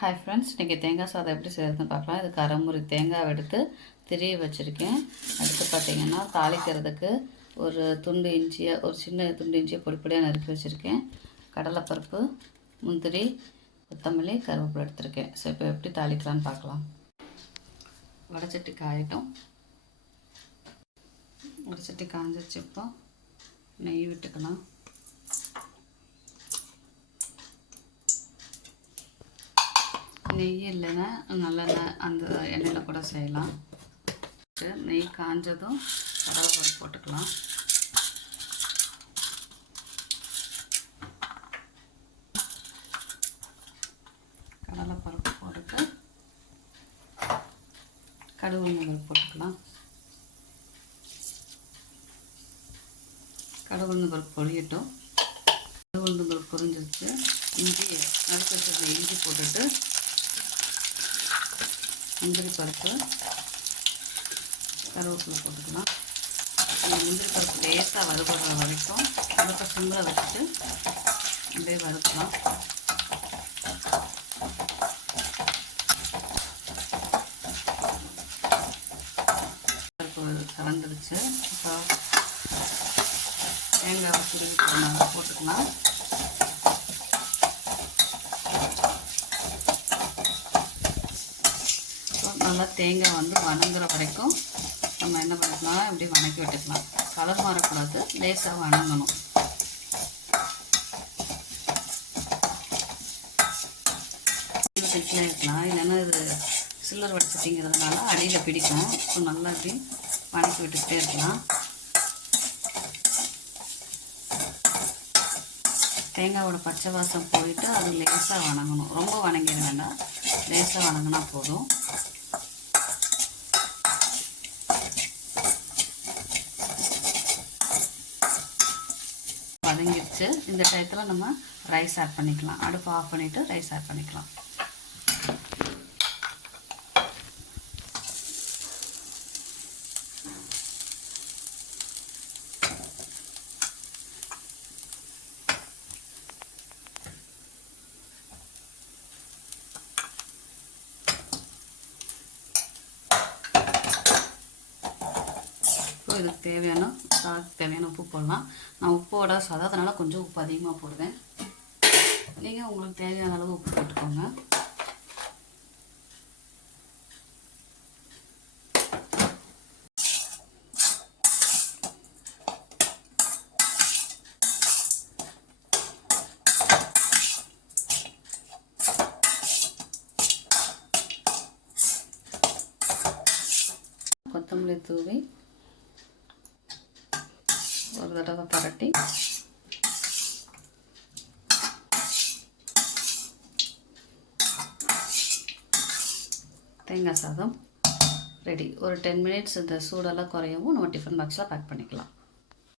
Hi friends இன்றைக்கி தேங்காய் சாதம் எப்படி செய்கிறதுன்னு பார்க்கலாம். இதுக்கு அரைமுറി தேங்காய் எடுத்து திரிய வச்சுருக்கேன். அடுத்து பார்த்திங்கன்னா தாளிக்கிறதுக்கு ஒரு துண்டு இஞ்சியை ஒரு சின்ன துண்டு இஞ்சியை பொடி பொடியாக நறுக்கி வச்சுருக்கேன். கடலைப்பருப்பு முந்திரி கொத்தமல்லி கருவேப்பிலை எடுத்திருக்கேன். ஸோ இப்போ எப்படி தாளிக்கலான்னு பார்க்கலாம். வடைச்சட்டி காயட்டும். வடைச்சட்டி காஞ்சிச்சு இப்போ. நெய் விட்டுக்கலாம். நெய் இல்லைன்னா நல்லெண்ணெய் அந்த எண்ணெயில் கூட செய்யலாம். நெய் காஞ்சதும் கடலைப்பருப்பு போட்டுக்கலாம். கடலைப்பருப்பு போட்டுட்டு கடுகு உளுந்தம்பருப்பு போட்டுக்கலாம். கடுகு பருப்பு பொழியட்டும் கடுகு பருப்பு பொரிஞ்சிருச்சு. இஞ்சி நடுக்க இஞ்சி போட்டுட்டு முந்திரி பருப்பு. கருவேப்பிலை போட்டுக்கலாம். இந்த முந்திரி பருப்பு லேசாக வறுபடுற வரைக்கும் அடுத்த சிம்மில் வச்சுட்டு அப்படியே வறுக்கலாம் பருப்பு கலந்துருச்சு. இப்போ தேங்காய் சுருவி போட்டுக்கலாம். நல்லா தேங்காய் வந்து வணங்குற வரைக்கும் நம்ம என்ன பண்ணிக்கலாம் இப்படி வணக்கி விட்டுக்கலாம். கலர் மாறக்கூடாது லேசாக வணங்கணும். செட்டில் இருக்கலாம் இல்லைன்னா இது சில்லர் வடிச்சிட்டிங்கிறதுனால அடியில் பிடிக்கும். ஸோ நல்லா இப்படி வணக்கி விட்டுக்கிட்டே இருக்கலாம். தேங்காவோட பச்சை வாசம் போயிட்டு அது லேசாக வணங்கணும். ரொம்ப வணங்கிட வேண்டாம். லேசாக வணங்கினா போதும். வதங்கிடுச்சு இந்த டயத்தில் நம்ம ரைஸ் ஆட் பண்ணிக்கலாம். அடுப்பு ஆஃப் பண்ணிவிட்டு ரைஸ் ஆட் பண்ணிக்கலாம். இதுக்கு தேவையான சாதத்துக்கு தேவையான உப்பு போடலாம். நான் உப்போட சாதம் கொஞ்சம் உப்பு அதிகமாக போடுவேன். நீங்கள் உங்களுக்கு தேவையான அளவு உப்பு போட்டுக்கோங்க. கொத்தமல்லி தூவி ஒரு தடவை பரட்டி. தேங்காய் சாதம் ரெடி. ஒரு டென் மினிட்ஸ் இந்த சூடெல்லாம் குறையவும் நம்ம டிஃபன் பாக்ஸில் பேக் பண்ணிக்கலாம்.